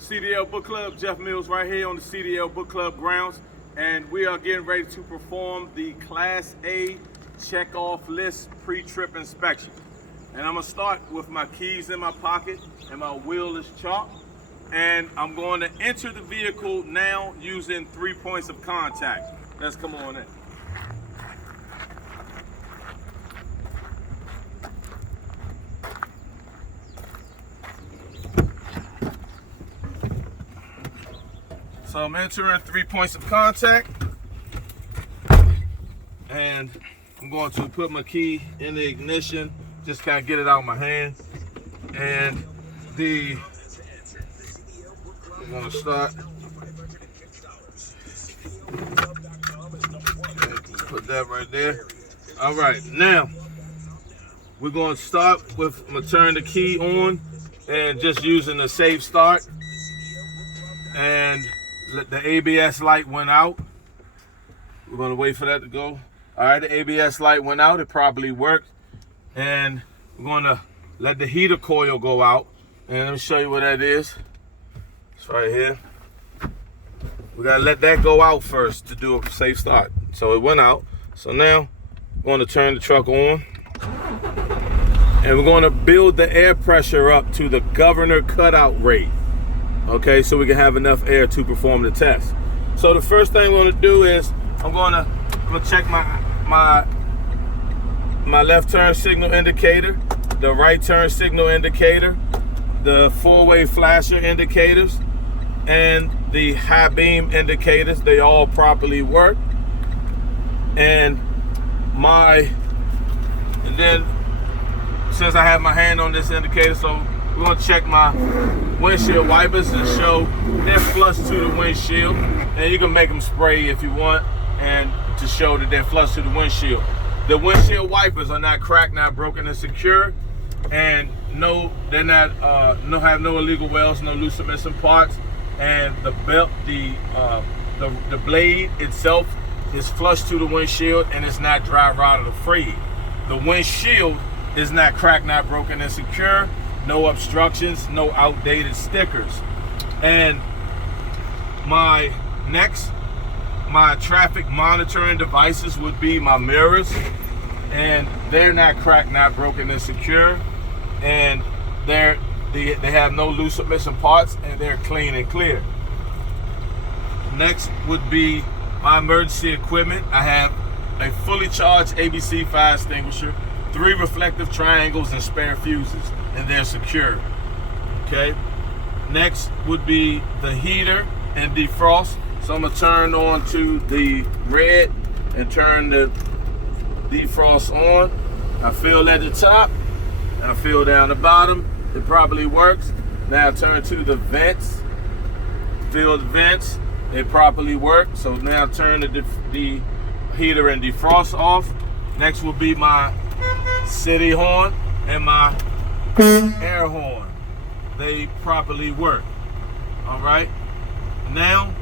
CDL Book Club, Jeff Mills right here on the CDL Book Club grounds, and we are getting ready to perform the Class A check-off list pre-trip inspection. And I'm gonna start with my keys in my pocket and my wheel is chalk, and I'm going to enter the vehicle now using 3 points of contact. Let's come on in. So I'm entering 3 points of contact, and I'm going to put my key in the ignition, just kind of get it out of my hand. And we're going to start. Okay, put that right there. All right, now we're going to start with, I'm going to turn the key on and just using the safe start. And the ABS light went out. We're gonna wait for that to go. All right, the ABS light went out. It probably worked. And we're gonna let the heater coil go out. And let me show you what that is. It's right here. We gotta let that go out first to do a safe start. So it went out. So now we're gonna turn the truck on. And we're gonna build the air pressure up to the governor cutout rate. Okay, so we can have enough air to perform the test. So the first thing we're gonna do is I'm gonna check my left turn signal indicator, the right turn signal indicator, the four-way flasher indicators, and the high beam indicators. They all properly work. And then since I have my hand on this indicator, so we're gonna check my windshield wipers to show they're flush to the windshield. And you can make them spray if you want, and to show that they're flush to the windshield. The windshield wipers are not cracked, not broken, and secure. And no, they're not, have no illegal welds, no loose or missing parts. And the belt, the blade itself is flush to the windshield, and it's not dry rotted or frayed. The windshield is not cracked, not broken, and secure. No obstructions, no outdated stickers. And my traffic monitoring devices would be my mirrors, and they're not cracked, not broken, and secure. And they have no loose or missing parts, and they're clean and clear. Next would be my emergency equipment. I have a fully charged ABC fire extinguisher, 3 reflective triangles, and spare fuses, and they're secure. Okay. Next would be the heater and defrost. So I'm gonna turn on to the red and turn the defrost on. I feel at the top, I feel down the bottom. It probably works. Now I turn to the vents. Feel the vents. It properly works. So now turn the heater and defrost off. Next will be my city horn and my air horn. They properly work. All right. Now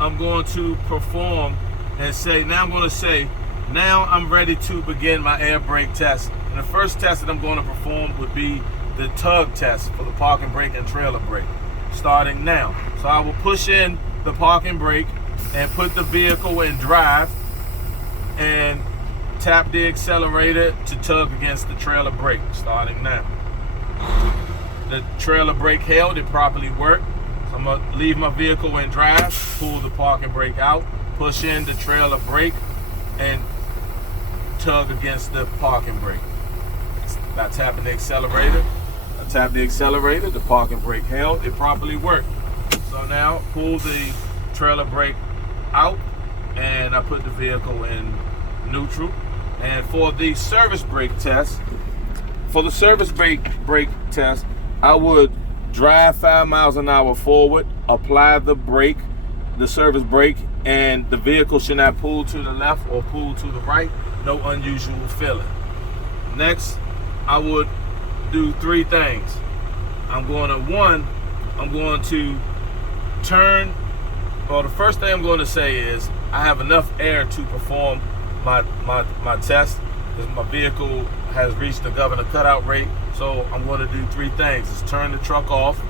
I'm going to perform and say, now I'm ready to begin my air brake test. And the first test that I'm going to perform would be the tug test for the parking brake and trailer brake, starting now. So I will push in the parking brake and put the vehicle in drive and tap the accelerator to tug against the trailer brake, starting now. The trailer brake held, it properly worked. So I'm gonna leave my vehicle in drive, pull the parking brake out, push in the trailer brake, and tug against the parking brake. By tapping the accelerator, I tap the accelerator, the parking brake held, it properly worked. So now pull the trailer brake out, and I put the vehicle in neutral. And for the service brake test, I would drive 5 miles an hour forward, apply the brake, the service brake, and the vehicle should not pull to the left or pull to the right. No unusual feeling. Next, I would do 3 things. I'm going to turn, well, the first thing I'm going to say is I have enough air to perform my test, because my vehicle has reached the governor cutout rate. So I'm going to do 3 things. Is turn the truck off,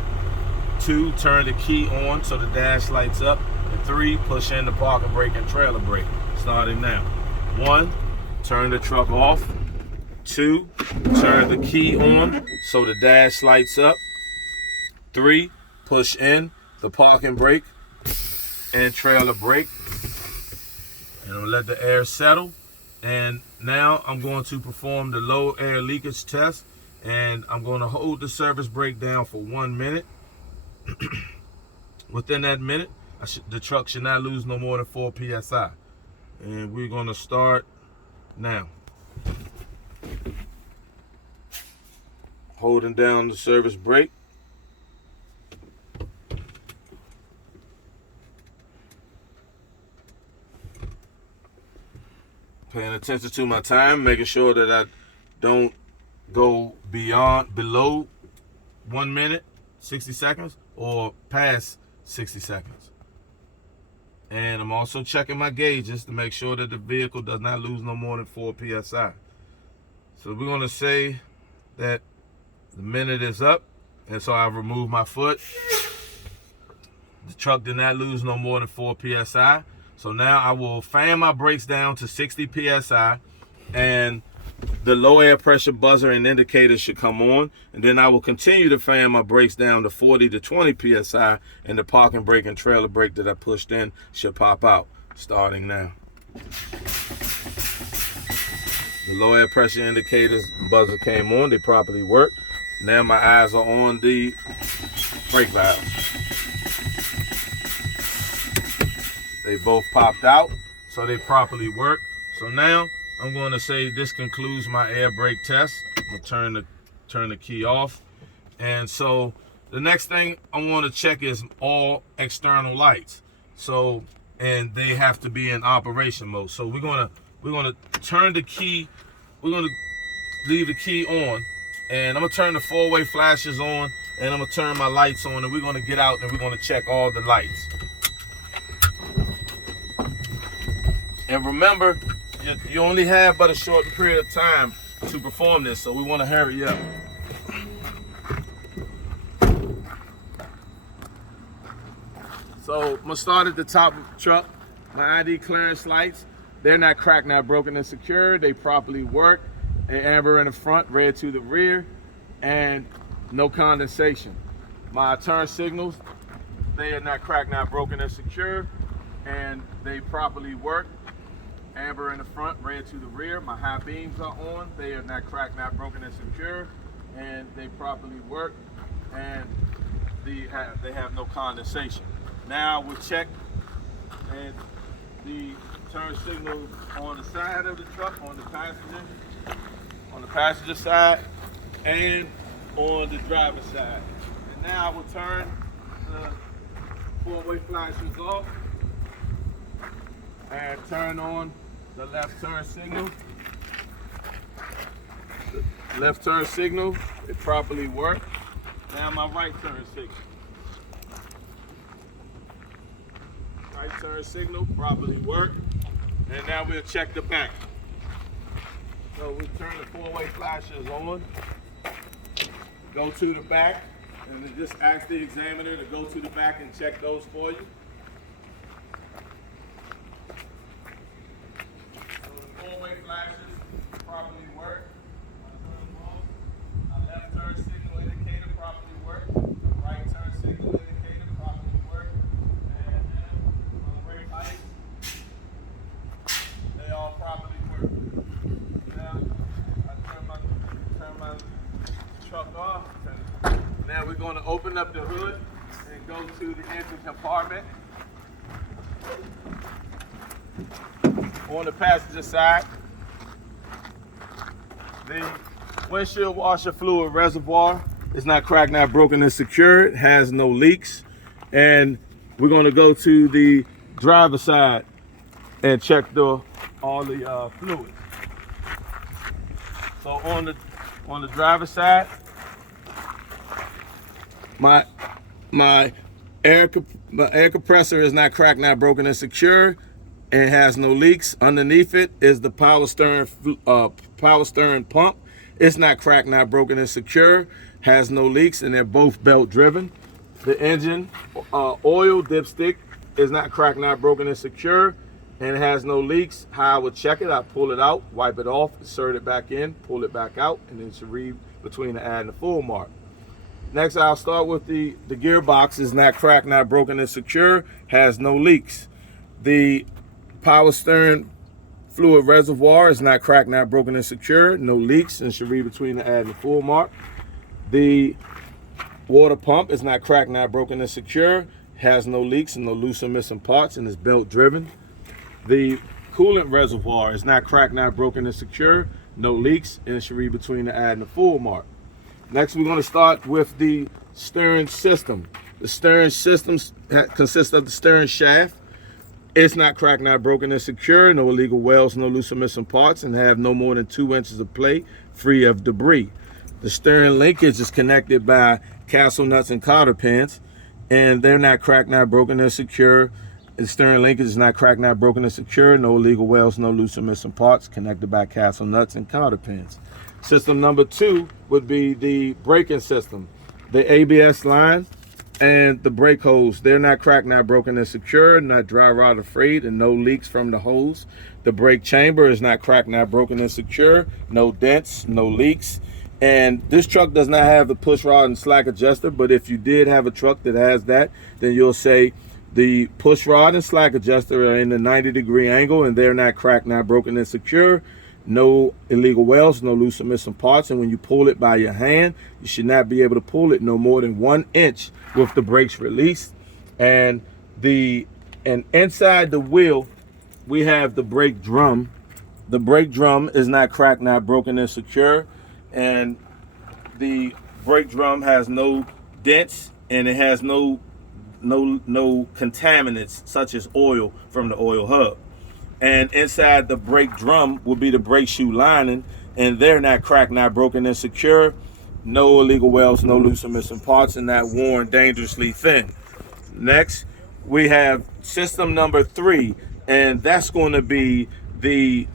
2, turn the key on so the dash lights up. And 3, push in the parking brake and trailer brake. Starting now. 1, turn the truck off. 2, turn the key on so the dash lights up. 3, push in the parking brake and trailer brake. And I'll let the air settle. And now I'm going to perform the low air leakage test. And I'm going to hold the service brake down for 1 minute. Within that minute, the truck should not lose no more than 4 psi. And we're going to start now. Holding down the service brake. Paying attention to my time, making sure that I don't go below 1 minute, 60 seconds, or past 60 seconds. And I'm also checking my gauges to make sure that the vehicle does not lose no more than 4 psi. So we're going to say that the minute is up, and so I've removed my foot. The truck did not lose no more than 4 psi. So now I will fan my brakes down to 60 psi, and the low air pressure buzzer and indicator should come on. And then I will continue to fan my brakes down to 40 to 20 psi, and the parking brake and trailer brake that I pushed in should pop out. Starting now. The low air pressure indicators buzzer came on. They properly work. Now my eyes are on the brake valves. They both popped out, so they properly work. So now I'm going to say this concludes my air brake test. I'm going to turn the key off. And so the next thing I want to check is all external lights. So, and they have to be in operation mode. So we're gonna turn the key. We're gonna leave the key on, and I'm gonna turn the 4-way flashes on, and I'm gonna turn my lights on, and we're gonna get out and we're gonna check all the lights. And remember, you only have but a short period of time to perform this, so we want to hurry up. So I'm gonna start at the top of the truck. My ID clearance lights, they're not cracked, not broken, and secure. They properly work. And amber in the front, red to the rear, and no condensation. My turn signals, they are not cracked, not broken, and secure, and they properly work. Amber in the front, red to the rear. My high beams are on. They are not cracked, not broken, and secure, and they properly work, and they have no condensation. Now we'll check and the turn signal on the side of the truck, on the passenger side, and on the driver's side. And now I will turn the 4-way flashes off and turn on the left turn signal. The left turn signal, it properly worked. Now my right turn signal. Right turn signal properly worked. And now we'll check the back. So we turn the 4-way flashes on, go to the back, and then just ask the examiner to go to the back and check those for you. So the 4-way flashes properly work. Our left turn signal indicator properly work. The right turn signal indicator properly work. And then on the brake lights, they all properly work. Now I turn my truck off. Now we're going to open up the hood and go to the engine compartment. On the passenger side, the windshield washer fluid reservoir is not cracked, not broken, and secure. It has no leaks. And we're going to go to the driver's side and check all the fluids. So on the driver's side, my air compressor is not cracked, not broken, and secure. It has no leaks. Underneath it is the power steering pump. It's not cracked, not broken, and secure. Has no leaks, and they're both belt driven. The engine oil dipstick is not cracked, not broken, and secure, and it has no leaks. How I would check it, I pull it out, wipe it off, insert it back in, pull it back out, and then it should read between the add and the full mark. Next, I'll start with the gearbox is not cracked, not broken, and secure, has no leaks. The power steering fluid reservoir is not cracked, not broken, and secure, no leaks, and should read between the add and the full mark. The water pump is not cracked, not broken, and secure, has no leaks and no loose or missing parts, and is belt driven. The coolant reservoir is not cracked, not broken, and secure, no leaks, and it should read between the add and the full mark. Next, we're going to start with the steering system. The steering system consists of the steering shaft. It's not cracked, not broken, and secure, no illegal welds, no loose or missing parts, and have no more than 2 inches of play, free of debris. The steering linkage is connected by castle nuts and cotter pins, and they're not cracked, not broken, and secure. The steering linkage is not cracked, not broken, and secure, no illegal welds, no loose or missing parts, connected by castle nuts and cotter pins. System number 2 would be the braking system. The ABS line and the brake hose, they're not cracked, not broken, and secure, not dry rot or frayed, and no leaks from the hose. The brake chamber is not cracked, not broken, and secure, no dents, no leaks. And this truck does not have the push rod and slack adjuster, but if you did have a truck that has that, then you'll say the push rod and slack adjuster are in the 90-degree angle, and they're not cracked, not broken, and secure. No illegal welds, no loose or missing parts, and when you pull it by your hand, you should not be able to pull it no more than 1 inch with the brakes released. And inside the wheel, we have the brake drum. The brake drum is not cracked, not broken, and secure, and the brake drum has no dents, and it has no contaminants such as oil from the oil hub. And inside the brake drum will be the brake shoe lining, and they're not cracked, not broken, and secure. No illegal welds, no loose or missing parts, and not worn dangerously thin. Next, we have system number 3, and that's going to be the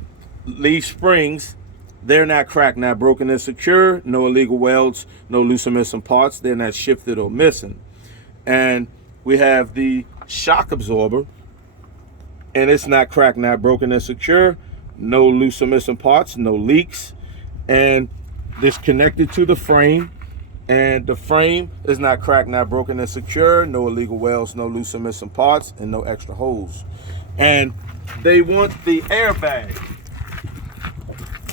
leaf springs. They're not cracked, not broken, and secure. No illegal welds, no loose or missing parts. They're not shifted or missing. And we have the shock absorber, and it's not cracked, not broken, and secure. No loose or missing parts, no leaks. And this connected to the frame, and the frame is not cracked, not broken, and secure. No illegal welds, no loose or missing parts, and no extra holes. And they want the airbag.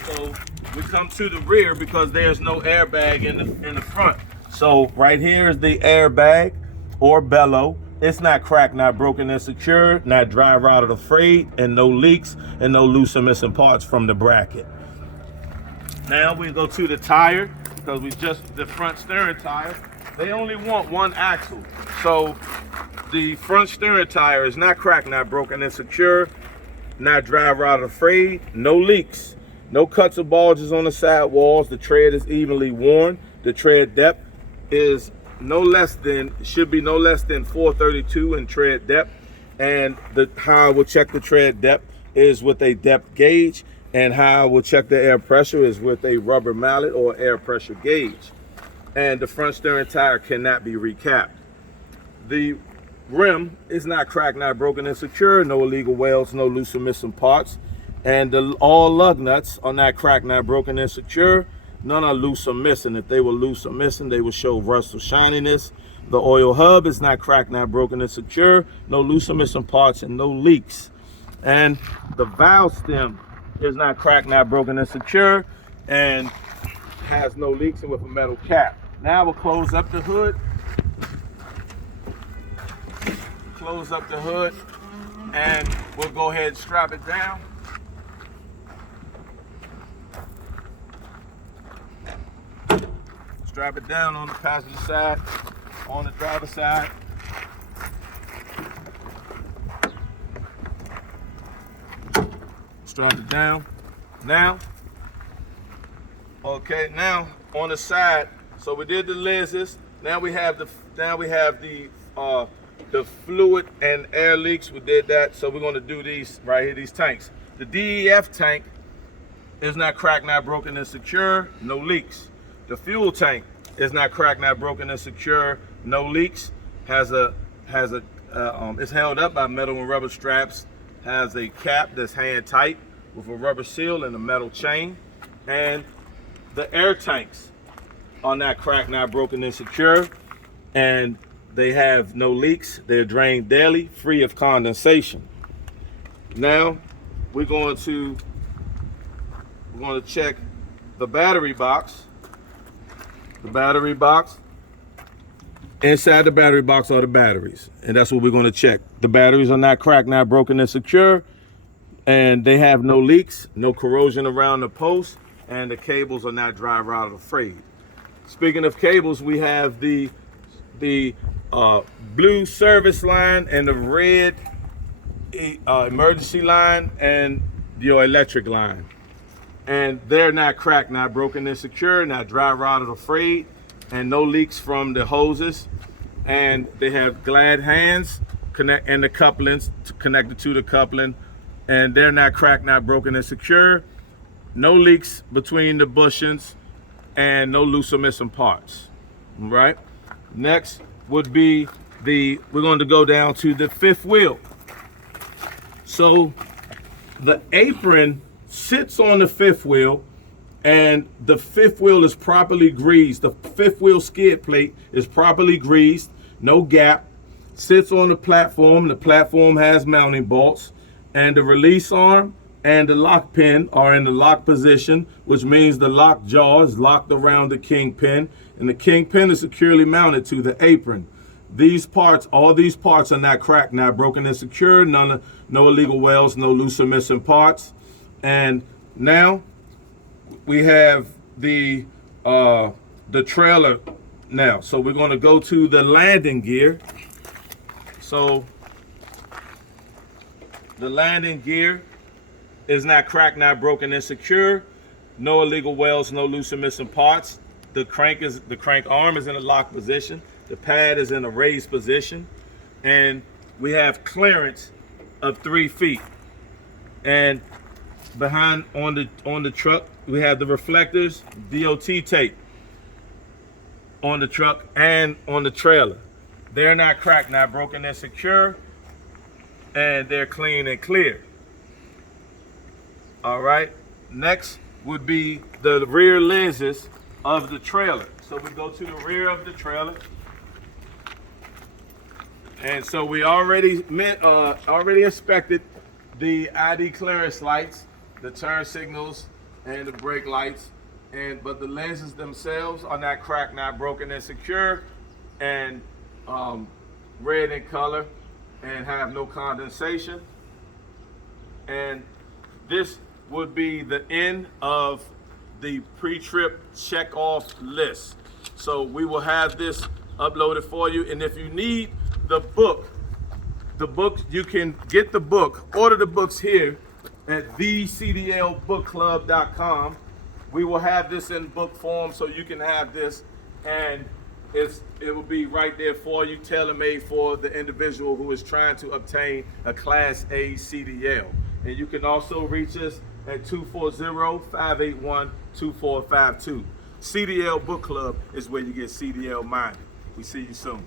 So we come to the rear because there's no airbag in the front. So right here is the airbag or bellow. It's not cracked, not broken, and secure, not dry rotted or frayed, and no leaks and no loose or missing parts from the bracket. Now we go to the tire, because the front steering tire, they only want 1 axle. So the front steering tire is not cracked, not broken, and secure, not dry rotted or frayed, no leaks, no cuts or bulges on the side walls. The tread is evenly worn. The tread depth is should be no less than 432 in tread depth. And how I will check the tread depth is with a depth gauge, and how I will check the air pressure is with a rubber mallet or air pressure gauge. And the front steering tire cannot be recapped. The rim is not cracked, not broken, and secure. No illegal welds, no loose or missing parts. And all lug nuts are not cracked, not broken, and secure. None are loose or missing. If they were loose or missing, they would show rust or shininess. The oil hub is not cracked, not broken, and secure. No loose or missing parts, and no leaks. And the valve stem is not cracked, not broken, and secure, and has no leaks, and with a metal cap. Now we'll close up the hood. Close up the hood, and we'll go ahead and strap it down. Strap it down on the passenger side, on the driver's side. Strap it down. Now, okay, now on the side, so we did the lenses. Now we have the fluid and air leaks. We did that, so we're going to do these right here, these tanks. The DEF tank is not cracked, not broken, and secure, no leaks. The fuel tank is not cracked, not broken, and secure, no leaks. It's held up by metal and rubber straps. Has a cap that's hand tight with a rubber seal and a metal chain. And the air tanks are not cracked, not broken, and secure. And they have no leaks. They're drained daily, free of condensation. Now we're going to check the battery box. The battery box. Inside the battery box are the batteries, and that's what we're going to check. The batteries are not cracked, not broken, and secure, and they have no leaks, no corrosion around the post, and the cables are not dry, rotted, or frayed. Speaking of cables, we have the blue service line and the red emergency line and your electric line. And they're not cracked, not broken, and secure, not dry, rotted, or frayed, and no leaks from the hoses. And they have glad hands and the couplings connected to the coupling, and they're not cracked, not broken, and secure. No leaks between the bushings, and no loose or missing parts. All right. Next would be we're going to go down to the fifth wheel. So the apron sits on the fifth wheel, and the fifth wheel is properly greased. The fifth wheel skid plate is properly greased, no gap, sits on the platform. The platform has mounting bolts, and the release arm and the lock pin are in the lock position, which means the lock jaw is locked around the kingpin, and the kingpin is securely mounted to the apron. All these parts are not cracked, not broken, and secure. No illegal welds, no loose or missing parts. And now we have the trailer now. So we're going to go to the landing gear. So the landing gear is not cracked, not broken, and secure. No illegal welds, no loose or missing parts. The crank arm is in a locked position. The pad is in a raised position, and we have clearance of 3 feet. And behind on the truck, we have the reflectors, DOT tape on the truck and on the trailer. They're not cracked, not broken, and secure, and they're clean and clear. All right. Next would be the rear lenses of the trailer. So we go to the rear of the trailer. And so we already inspected the ID clearance lights, the turn signals, and the brake lights. But the lenses themselves are not cracked, not broken, and secure, and red in color, and have no condensation. And this would be the end of the pre-trip check-off list. So we will have this uploaded for you, and if you need the book, you can get the book, order the books here at thecdlbookclub.com. We will have this in book form, so you can have this, and it will be right there for you, tailor-made for the individual who is trying to obtain a Class A CDL. And you can also reach us at 240-581-2452. CDL Book Club is where you get CDL minded. We see you soon.